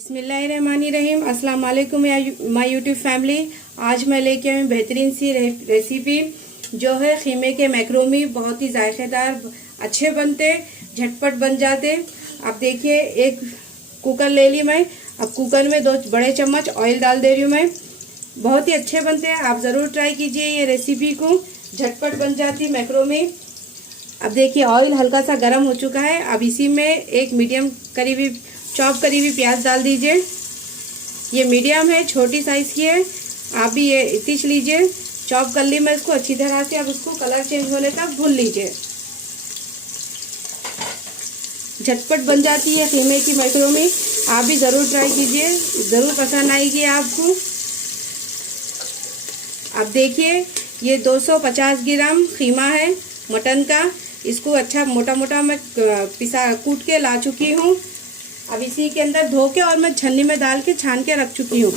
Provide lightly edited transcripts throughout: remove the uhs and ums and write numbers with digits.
बिस्मिल्लाहिर्रहमानिर्रहीम। अस्सलाम वालेकुम माय यूट्यूब फैमिली। आज मैं लेके आई हूँ बेहतरीन सी रेसिपी जो है खीमे के मैक्रोमी। बहुत ही जायकेदार, अच्छे बनते, झटपट बन जाते। अब देखिए, एक कुकर ले ली मैं। अब कुकर में 2 बड़े चम्मच ऑयल डाल दे रही हूँ मैं। बहुत ही अच्छे बनते हैं, आप ज़रूर ट्राई कीजिए ये रेसिपी को। झटपट बन जाती मैक्रोमी। अब देखिए, ऑयल हल्का सा गर्म हो चुका है। अब इसी में एक मीडियम चॉप करी हुई प्याज डाल दीजिए। ये मीडियम है, छोटी साइज की है। आप भी ये इतनी लीजिए। चॉप कर ली मैं इसको अच्छी तरह से। अब उसको कलर चेंज होने तक भून लीजिए। झटपट बन जाती है खीमे की मैक्रोमी। आप भी ज़रूर ट्राई कीजिए, ज़रूर पसंद आएगी आपको। अब देखिए, ये 250 ग्राम खीमा है मटन का। इसको अच्छा मोटा मोटा मैं कूट के ला चुकी हूँ। अब इसी के अंदर धो के और मैं छन्नी में डाल के छान के रख चुकी हूँ।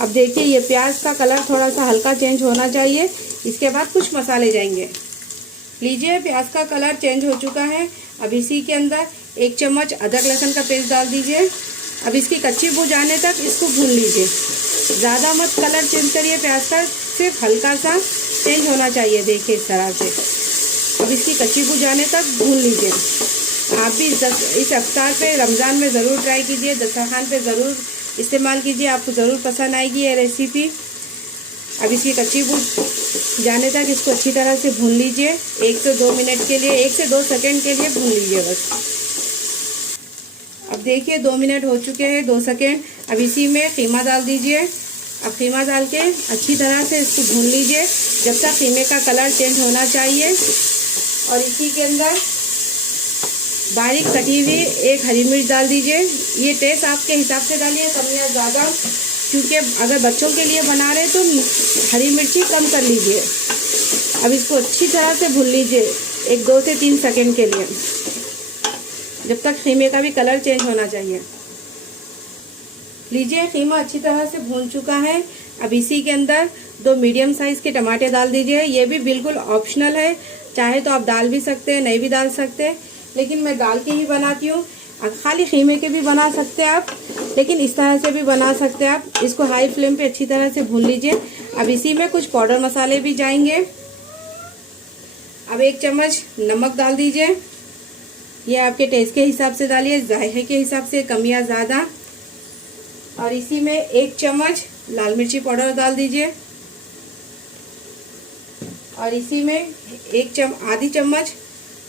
अब देखिए, ये प्याज का कलर थोड़ा सा हल्का चेंज होना चाहिए। इसके बाद कुछ मसाले जाएंगे। लीजिए, प्याज का कलर चेंज हो चुका है। अब इसी के अंदर 1 चम्मच अदरक लहसुन का पेस्ट डाल दीजिए। अब इसकी कच्ची बू जाने तक इसको भून लीजिए। ज़्यादा मत कलर चेंज करिए प्याज का, सिर्फ हल्का सा चेंज होना चाहिए। देखिए इस तरह से। अब इसकी कच्ची बू जाने तक भून लीजिए। आप भी इस अफ्तार पे रमज़ान में ज़रूर ट्राई कीजिए, दस्तरखान पे ज़रूर इस्तेमाल कीजिए, आपको ज़रूर पसंद आएगी ये रेसिपी। अब इसकी कच्ची बू जाने तक इसको अच्छी तरह से भून लीजिए। 1 से 2 मिनट के लिए, 1 से 2 सेकंड के लिए भून लीजिए बस। अब देखिए, 2 मिनट हो चुके हैं, 2 सेकंड। अब इसी में खीमा डाल दीजिए। अब खीमा डाल के अच्छी तरह से इसको भून लीजिए जब तक खीमे का कलर चेंज होना चाहिए। और इसी के अंदर बारीक कटी हुई 1 हरी मिर्च डाल दीजिए। ये टेस्ट आपके हिसाब से डालिए, कम या ज़्यादा, क्योंकि अगर बच्चों के लिए बना रहे तो हरी मिर्ची कम कर लीजिए। अब इसको अच्छी तरह से भून लीजिए 2 से 3 सेकंड के लिए, जब तक खीमे का भी कलर चेंज होना चाहिए। लीजिए, खीमा अच्छी तरह से भून चुका है। अब इसी के अंदर 2 मीडियम साइज़ के टमाटर डाल दीजिए। ये भी बिल्कुल ऑप्शनल है, चाहे तो आप डाल भी सकते हैं, नहीं भी डाल सकते, लेकिन मैं डाल के ही बनाती हूँ। खाली खीमे के भी बना सकते हैं आप, लेकिन इस तरह से भी बना सकते हैं आप। इसको हाई फ्लेम पे अच्छी तरह से भून लीजिए। अब इसी में कुछ पाउडर मसाले भी जाएंगे। अब 1 चम्मच नमक डाल दीजिए। ये आपके टेस्ट के हिसाब से डालिए, जायके के हिसाब से, कम या ज़्यादा। और इसी में 1 चम्मच लाल मिर्ची पाउडर डाल दीजिए। और इसी में आधी चम्मच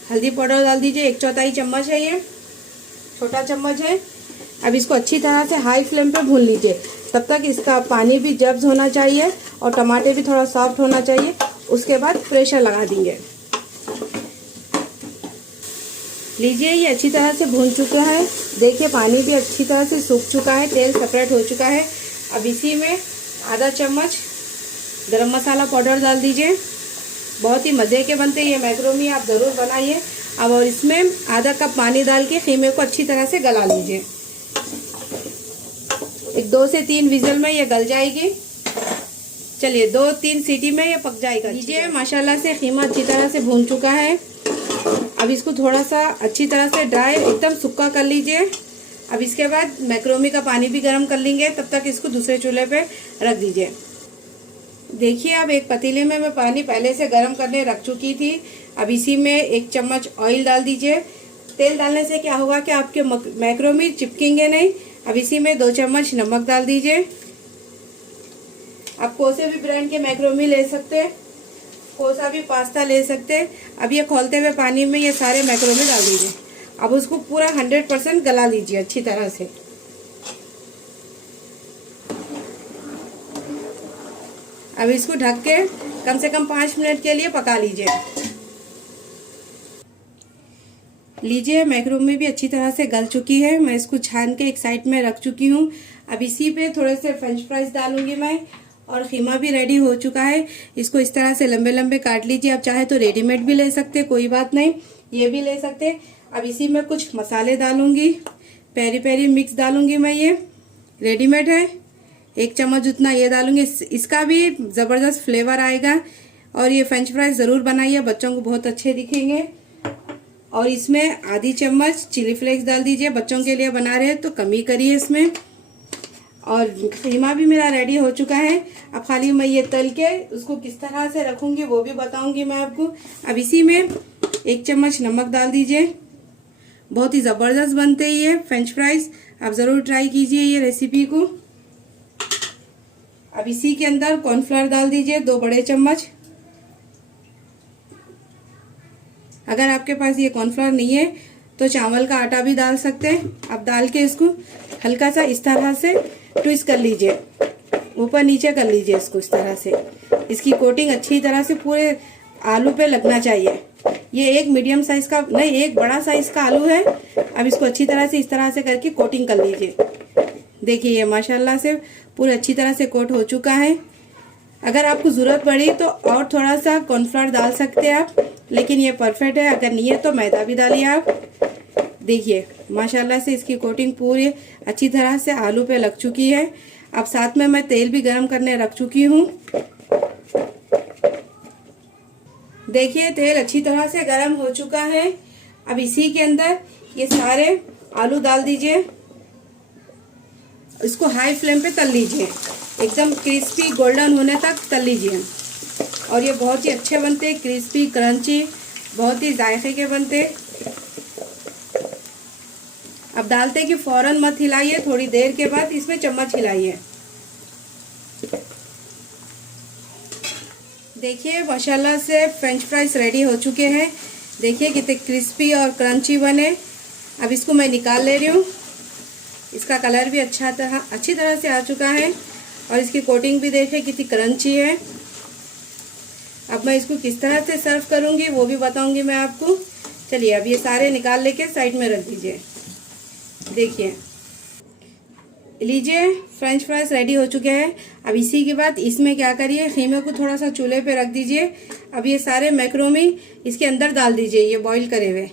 हल्दी पाउडर डाल दीजिए। 1/4 चम्मच है, ये छोटा चम्मच है। अब इसको अच्छी तरह से हाई फ्लेम पे भून लीजिए। तब तक इसका पानी भी जब्स होना चाहिए और टमाटर भी थोड़ा सॉफ्ट होना चाहिए। उसके बाद प्रेशर लगा देंगे। लीजिए, ये अच्छी तरह से भून चुका है। देखिए, पानी भी अच्छी तरह से सूख चुका है, तेल सेपरेट हो चुका है। अब इसी में आधा चम्मच गरम मसाला पाउडर डाल दीजिए। बहुत ही मज़े के बनते हैं ये मैक्रोमी, आप ज़रूर बनाइए। अब और इसमें आधा कप पानी डाल के खीमे को अच्छी तरह से गला लीजिए। 2 से 3 विजल में ये गल जाएगी। चलिए, 2-3 सीटी में ये पक जाएगा। लीजिए, माशाल्लाह से खीमा अच्छी तरह से भून चुका है। अब इसको थोड़ा सा अच्छी तरह से ड्राई, एकदम सूखा कर लीजिए। अब इसके बाद मैक्रोमी का पानी भी गर्म कर लेंगे। तब तक इसको दूसरे चूल्हे पे रख दीजिए। देखिए, अब एक पतीले में मैं पानी पहले से गर्म करने रख चुकी थी। अब इसी में 1 चम्मच ऑयल डाल दीजिए। तेल डालने से क्या होगा कि आपके मैक्रोमी चिपकेंगे नहीं। अब इसी में 2 चम्मच नमक डाल दीजिए। आप कोई से भी ब्रांड के मैक्रोमी ले सकते हैं, कोई सा भी पास्ता ले सकते हैं। अब ये खौलते हुए पानी में ये सारे मैक्रोनी डाल दीजिए। अब उसको पूरा 100% गला लीजिए अच्छी तरह से। अब इसको ढक के कम से कम 5 मिनट के लिए पका लीजिए। लीजिए, मैक्रोनी भी अच्छी तरह से गल चुकी है। मैं इसको छान के एक साइड में रख चुकी हूँ। अब इसी पे थोड़े से फ्रेंच फ्राइज डालूंगी मैं। और खीमा भी रेडी हो चुका है। इसको इस तरह से लंबे लंबे काट लीजिए। आप चाहे तो रेडीमेड भी ले सकते, कोई बात नहीं, ये भी ले सकते। अब इसी में कुछ मसाले डालूंगी। पेरी पेरी मिक्स डालूंगी मैं, ये रेडीमेड है। 1 चम्मच उतना ये डालूंगी। इसका भी ज़बरदस्त फ्लेवर आएगा। और ये फ्रेंच फ्राइज ज़रूर बनाइए, बच्चों को बहुत अच्छे दिखेंगे। और इसमें आधी चम्मच चिली फ्लेक्स डाल दीजिए। बच्चों के लिए बना रहे हैं तो कम ही करिए इसमें। और खीमा भी मेरा रेडी हो चुका है। अब खाली मैं ये तल के उसको किस तरह से रखूंगी वो भी बताऊंगी मैं आपको। अब इसी में 1 चम्मच नमक डाल दीजिए। बहुत ही ज़बरदस्त बनते हैं ये फ्रेंच फ्राइज, आप ज़रूर ट्राई कीजिए ये रेसिपी को। अब इसी के अंदर कॉर्नफ्लावर डाल दीजिए 2 बड़े चम्मच। अगर आपके पास ये कॉर्नफ्लावर नहीं है तो चावल का आटा भी डाल सकते हैं। अब डाल के इसको हल्का सा इस तरह से ट्विस्ट कर लीजिए, ऊपर नीचे कर लीजिए इसको इस तरह से। इसकी कोटिंग अच्छी तरह से पूरे आलू पे लगना चाहिए। ये एक मीडियम साइज का नहीं, एक बड़ा साइज का आलू है। अब इसको अच्छी तरह से इस तरह से करके कोटिंग कर लीजिए। देखिए ये माशाल्लाह से पूरी अच्छी तरह से कोट हो चुका है। अगर आपको ज़रूरत पड़ी तो और थोड़ा सा कॉर्नफ्लावर डाल सकते हैं आप, लेकिन ये परफेक्ट है। अगर नहीं है तो मैदा भी डालिए आप। देखिए माशाल्लाह से इसकी कोटिंग पूरी अच्छी तरह से आलू पे लग चुकी है। अब साथ में मैं तेल भी गरम करने रख चुकी हूँ। देखिए तेल अच्छी तरह से गरम हो चुका है। अब इसी के अंदर ये सारे आलू डाल दीजिए। इसको हाई फ्लेम पे तल लीजिए, एकदम क्रिस्पी गोल्डन होने तक तल लीजिए। और ये बहुत ही अच्छे बनते, क्रिस्पी क्रंची, बहुत ही जायके के बनते। अब डालते कि फौरन मत हिलाइए, थोड़ी देर के बाद इसमें चम्मच हिलाइए। देखिए माशाल्लाह से फ्रेंच फ्राइज रेडी हो चुके हैं। देखिए कितने क्रिस्पी और क्रंची बने। अब इसको मैं निकाल ले रही हूँ। इसका कलर भी अच्छी तरह से आ चुका है और इसकी कोटिंग भी देखिए कितनी क्रंची है। अब मैं इसको किस तरह से सर्व करूँगी वो भी बताऊँगी मैं आपको। चलिए अब ये सारे निकाल लेके साइड में रख दीजिए। देखिए लीजिए फ्रेंच फ्राइज रेडी हो चुके हैं। अब इसी के बाद इसमें क्या करिए, खीमे को थोड़ा सा चूल्हे पे रख दीजिए। अब ये सारे मैक्रोनी इसके अंदर डाल दीजिए, ये बॉईल करे हुए।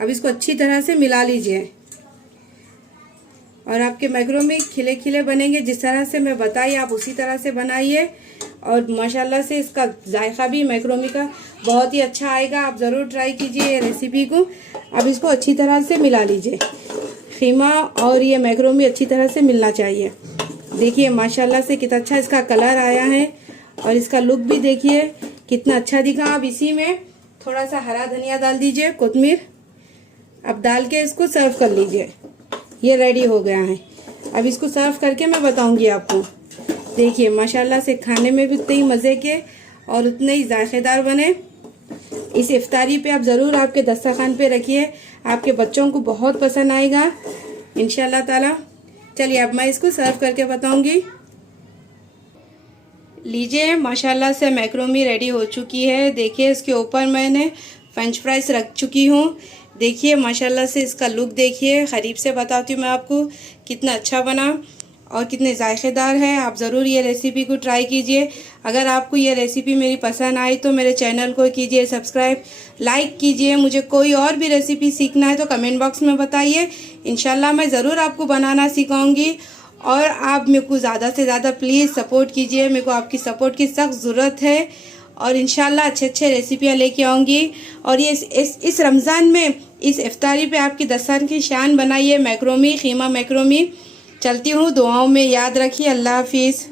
अब इसको अच्छी तरह से मिला लीजिए और आपके मैक्रोनी खिले खिले बनेंगे। जिस तरह से मैं बताई आप उसी तरह से बनाइए और माशाल्लाह से इसका जायका भी मैक्रोनी का बहुत ही अच्छा आएगा। आप ज़रूर ट्राई कीजिए ये रेसिपी को। अब इसको अच्छी तरह से मिला लीजिए। खीमा और ये मैक्रोनी अच्छी तरह से मिलना चाहिए। देखिए माशाल्लाह से कितना अच्छा इसका कलर आया है और इसका लुक भी देखिए कितना अच्छा दिखा। अब इसी में थोड़ा सा हरा धनिया डाल दीजिए, कोतमीर। अब डाल के इसको सर्व कर लीजिए। ये रेडी हो गया है। अब इसको सर्व करके मैं बताऊंगी आपको। देखिए माशाल्लाह से खाने में भी उतने ही मज़े के और उतने ही जायकेदार बने। इस इफ्तारी पे आप ज़रूर आपके दस्तरखान पे रखिए, आपके बच्चों को बहुत पसंद आएगा इंशाल्लाह ताला। चलिए अब मैं इसको सर्व करके बताऊंगी। लीजिए माशाल्लाह से मैक्रोनी रेडी हो चुकी है। देखिए इसके ऊपर मैंने फ्रेंच फ्राइज रख चुकी हूँ। देखिए माशाल्लाह से इसका लुक देखिए, करीब से बताती हूँ मैं आपको कितना अच्छा बना और कितने जायकेदार है। आप ज़रूर ये रेसिपी को ट्राई कीजिए। अगर आपको ये रेसिपी मेरी पसंद आई तो मेरे चैनल को कीजिए सब्सक्राइब, लाइक कीजिए। मुझे कोई और भी रेसिपी सीखना है तो कमेंट बॉक्स में बताइए, इंशाल्लाह मैं ज़रूर आपको बनाना सिखाऊंगी। और आप मेरे को ज़्यादा से ज़्यादा प्लीज़ सपोर्ट कीजिए, मेरे को आपकी सपोर्ट की सख्त ज़रूरत है। और इंशाल्लाह अच्छे रेसिपियाँ लेके आऊँगी। और ये इस रमज़ान में इस इफ्तारी पे आपकी दस्तरखान की शान बनाइए। मैक्रोनी, खीमा मैक्रोनी। चलती हूँ, दुआओं में याद रखिए। अल्लाह हाफिज़।